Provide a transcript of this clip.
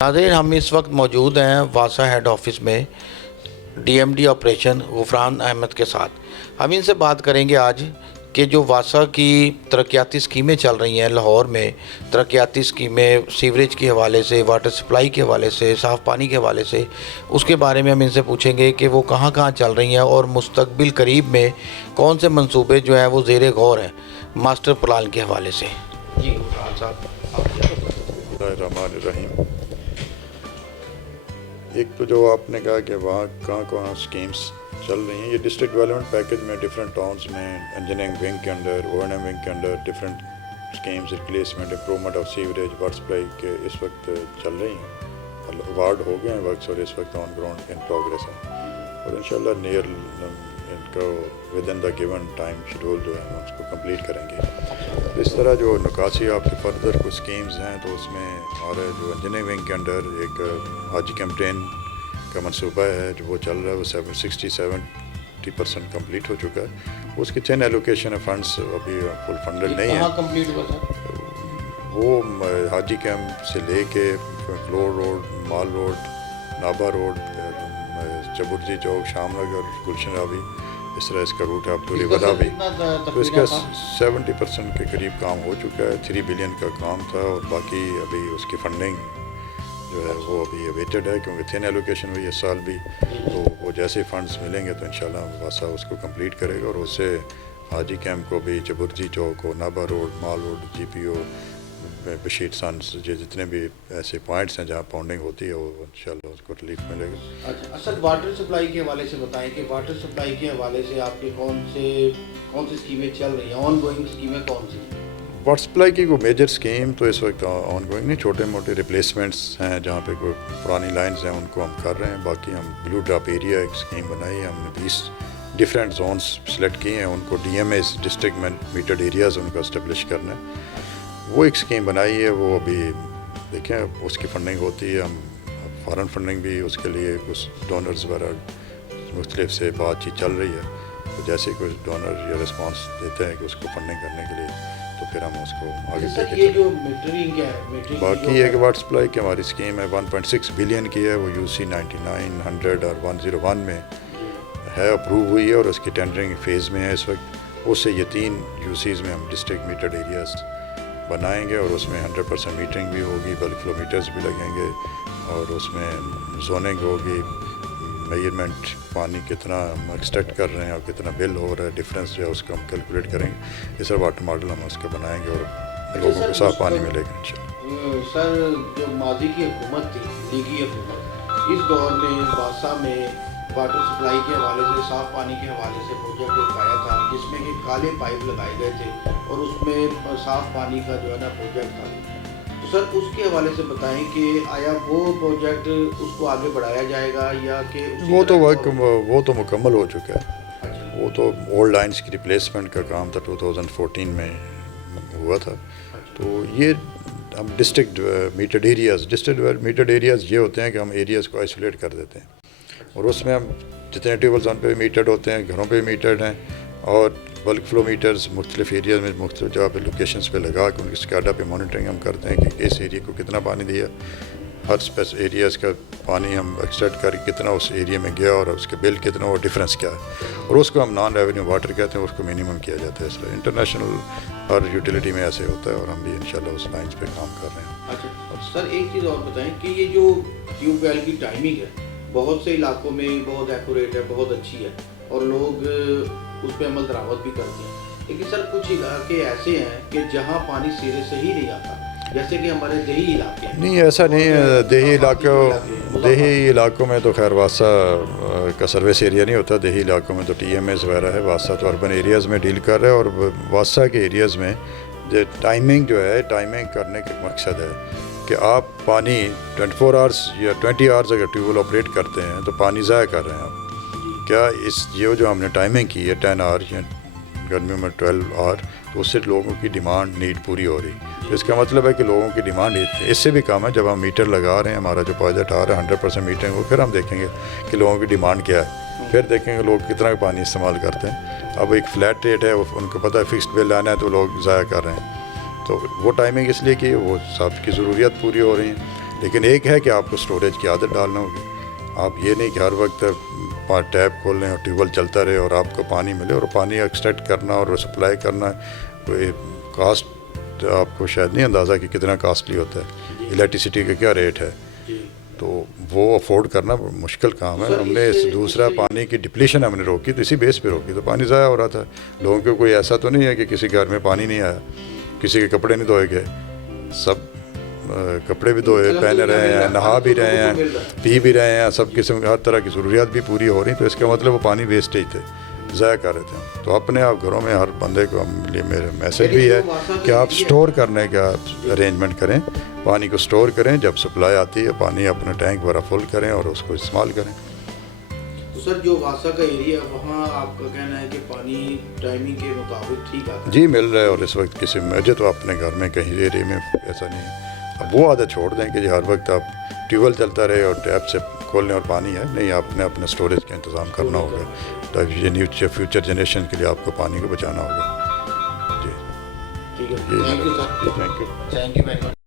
नाज़रीन, हम इस वक्त मौजूद हैं वासा हेड ऑफिस में डीएमडी ऑपरेशन गुफरान अहमद के साथ। हम इनसे बात करेंगे आज कि जो वासा की तरक्याती स्कीमें चल रही हैं लाहौर में, तरक्याती स्कीमें सीवरेज के हवाले से, वाटर सप्लाई के हवाले से, साफ़ पानी के हवाले से, उसके बारे में हम इनसे पूछेंगे कि वो कहाँ कहाँ चल रही हैं और मुस्तकबिल करीब में कौन से मंसूबे जो हैं वो ज़ेर गौर हैं मास्टर प्लान के हवाले से। जी गुफरान साहब। रहीम। एक तो जो आपने कहा कि वहाँ कहाँ स्कीम्स चल रही हैं, ये डिस्ट्रिक्ट डेवलपमेंट पैकेज में डिफरेंट टाउन्स में इंजीनियरिंग विंग के अंडर, O&M विंग के under different schemes, replacement, improvement of sewerage, water supply के इस वक्त चल रही हैं। अवार्ड हो गए हैं वर्क्स और इस वक्त ऑन ग्राउंड इन प्रोग्रेस हैं और इंशाल्लाह नियर इनको with in the given time schedule जो है हम उसको कंप्लीट करेंगे। तो इस तरह जो निकासी आपकी फर्दर कुछ स्कीम्स हैं तो उसमें और जो इंजीनियरिंग विंग के अंडर एक हाजी कैंपेन का मनसूबा है जो वो चल रहा है, वो 60-70% कम्प्लीट हो चुका है। उसकी 10 एलोकेशन है फंड्स अभी फुल फंडेड नहीं है। कंप्लीट हुआ सर? वो हाजी कैंप से लेके फ्लोर रोड, माल रोड, नाबा रोड, चबुर्जी चौक, शामनगर, गुलशन रावी, इस तरह इसका रूट है अब टूरी वदा भी। तो इसका 70% के करीब काम हो चुका है। 3 बिलियन का काम था और बाकी अभी उसकी फंडिंग जो है वो अभी अवेटेड है क्योंकि 10 एलोकेशन हुई इस साल भी। तो वो जैसे फंड्स मिलेंगे तो इंशाल्लाह वासा उसको कंप्लीट करेगा और उससे हाजी कैंप को भी, चबुर्जी चौक को, नाबा रोड, माल रोड, GPO, बशीर सन्स, ये जितने भी ऐसे पॉइंट्स हैं जहाँ पाउंडिंग होती है वो इंशाल्लाह उसको रिलीफ मिलेगा। अच्छा, असल वाटर सप्लाई के हवाले से बताएं कि वाटर सप्लाई के हवाले से आपके कौन सी स्कीमें चल रही हैं, ऑन गोइंग स्कीमें कौन सी? वाटर सप्लाई की कोई मेजर स्कीम तो इस वक्त ऑन गोइंग नहीं, छोटे मोटे रिप्लेसमेंट्स हैं जहाँ पे कोई पुरानी लाइंस हैं उनको हम कर रहे हैं। बाकी हम ब्लू ड्रॉप एरिया एक स्कीम बनाई है, हमने 20 डिफरेंट जोन्स सेलेक्ट किए हैं, उनको DMAs डिस्ट्रिक्ट में मीटर्ड एरियाज़ उनको इस्टेब्लिश करना है। वो एक स्कीम बनाई है, वो अभी देखें उसकी फंडिंग होती है। हम फॉरेन फंडिंग भी उसके लिए कुछ डोनर्स वगैरह मुख्तलिफ से बातचीत चल रही है। तो जैसे कुछ डोनर या रिस्पांस देते हैं कि उसको फंडिंग करने के लिए तो फिर हम उसको आगे लेके ये जो मीटरिंग है, बाकी है कि वाटर सप्लाई की हमारी स्कीम है 1.6 बिलियन की है। वो UC 99, 100 और 101 में है, अप्रूव हुई है और उसकी टेंडरिंग फेज़ में है इस वक्त। उससे ये 3 UCs में हम डिस्ट्रिक्ट मीटर्ड एरियाज बनाएंगे और उसमें 100% मीटरिंग भी होगी, बल्क फ्लो मीटर्स भी लगेंगे और उसमें जोनिंग होगी, मेजरमेंट पानी कितना हम एक्सट्रैक्ट कर रहे हैं और कितना बिल हो रहा है, डिफरेंस जो है उसको हम कैलकुलेट करेंगे। इस वाटर मॉडल हम उसका बनाएंगे और लोगों को साफ पानी मिलेगा इंशाल्लाह। सर, जो माजी की हुकूमत थी, लीगी हुकूमत, इस दौर में वासा में वाटर सप्लाई के हवाले से, साफ़ पानी के हवाले से प्रोजेक्ट एक आया था जिसमें कि काले पाइप लगाए गए थे और उसमें साफ़ पानी का जो है ना प्रोजेक्ट था। तो सर उसके हवाले से बताएं कि आया वो प्रोजेक्ट उसको आगे बढ़ाया जाएगा या कि वो तो मुकम्मल हो चुका है। अच्छा। वो तो ओल्ड लाइन्स की रिप्लेसमेंट का काम था 2014 में हुआ था। तो ये हम डिस्ट्रिक्ट मीटर्ड एरियाज़ ये होते हैं कि हम एरियाज़ को आइसोलेट कर देते हैं और उसमें हम जितने ट्यूबल जोन पे मीटर्ड होते हैं, घरों पे मीटर्ड हैं और बल्क फ्लो मीटर्स मुख्तलिफ एरियाज़ में मुख्तलिफ जगह पे लोकेशंस पे लगा के उनकी स्काडा पे मॉनिटरिंग हम करते हैं कि इस एरिया को कितना पानी दिया, हर एरियाज़ का पानी हम एक्सट्रैक्ट कर कितना उस एरिया में गया और उसके बिल कितना और डिफरेंस क्या है और उसको हम नॉन रेवेन्यू वाटर कहते हैं, उसको मिनिमम किया जाता है। इसलिए इंटरनेशनल और यूटिलिटी में ऐसे होता है और हम भी इंशाल्लाह उस लाइन्स पे काम कर रहे हैं। अच्छा सर, एक चीज़ और बताएं कि ये जो ट्यूबवेल की टाइमिंग है बहुत से इलाकों में बहुत एक्यूरेट है, बहुत अच्छी है और लोग उस पर अमल दरामद भी करते हैं, लेकिन सर कुछ इलाके ऐसे हैं कि जहाँ पानी सिरे से ही नहीं आता, जैसे कि हमारे देही इलाके हैं। नहीं, ऐसा नहीं है। देही इलाकों में तो खैर वासा का सर्विस एरिया नहीं होता। देही इलाकों में तो TMAs वगैरह है। वासा तो अर्बन एरियाज़ में डील कर रहे हैं और वासा के एरियाज़ में जो टाइमिंग जो है, टाइमिंग करने का मकसद है कि आप पानी 24 आवर्स या 20 आवर्स अगर ट्यूबवेल ऑपरेट करते हैं तो पानी ज़ाया कर रहे हैं आप। क्या ये जो हमने टाइमिंग की है 10 आवर्स या गर्मियों में 12 आवर, तो उससे लोगों की डिमांड नीड पूरी हो रही। तो इसका मतलब है कि लोगों की डिमांड इससे भी कम है। जब हम मीटर लगा रहे हैं, हमारा जो प्रोजेक्ट आ रहा है 100% मीटरिंग हो, फिर हम देखेंगे कि लोगों की डिमांड क्या है, फिर देखेंगे लोग कितना पानी इस्तेमाल करते हैं। अब एक फ़्लैट रेट है, उनको पता है फिक्स्ड बिल आना है तो लोग ज़ाया कर रहे हैं। तो वो टाइमिंग इसलिए कि वो सबकी ज़रूरियत पूरी हो रही है। لیکن ایک ہے کہ آپ کو اسٹوریج کی عادت ڈالنا ہوگی. آپ یہ نہیں کہ ہر وقت ٹیپ کھول لیں اور ٹیوب ویل چلتا رہے اور آپ کو پانی ملے, اور پانی ایکسٹریکٹ کرنا اور سپلائی کرنا کوئی کاسٹ آپ کو شاید نہیں اندازہ کہ کتنا کاسٹلی ہوتا ہے, الیکٹریسٹی کا کیا ریٹ ہے, تو وہ افورڈ کرنا مشکل کام ہے. ہم نے دوسرا پانی کی ڈپلیشن ہم نے روکی تو اسی بیس پہ روکی, تو پانی ضائع ہو رہا تھا. لوگوں کو کوئی ایسا تو نہیں ہے کہ کسی گھر میں پانی نہیں آیا, کسی کے کپڑے نہیں دھوئے گئے, سب کپڑے بھی دھوئے, پہن رہے ہیں, نہا بھی رہے ہیں, پی بھی رہے ہیں, سب قسم ہر طرح کی ضروریات بھی پوری ہو رہی. تو اس کا مطلب وہ پانی ویسٹیج تھے, ضائع کر رہے تھے. تو اپنے آپ گھروں میں ہر بندے کو میرے میسج بھی ہے کہ آپ سٹور کرنے کا ارینجمنٹ کریں, پانی کو سٹور کریں, جب سپلائی آتی ہے پانی اپنا ٹینک بھرا فل کریں اور اس کو استعمال کریں. تو سر جو واسا کا ایریا وہاں آپ کا کہنا ہے کہ پانی ٹائمنگ کے مطابق ٹھیک آتا ہے؟ جی مل رہا ہے, اور اس وقت کسی مجھے تو اپنے گھر میں کہیں ایریے میں ایسا نہیں ہے. اب وہ عادت چھوڑ دیں کہ ہر وقت آپ ٹیوب ویل چلتا رہے اور ٹیپ سے کھول لیں اور پانی ہے, نہیں, آپ نے اپنے اسٹوریج کا انتظام کرنا ہوگا. تو یہ فیوچر جنریشن کے لیے آپ کو پانی کو بچانا ہوگا. جی ٹھیک ہے, thank you sir. Thank you. Thank you very much.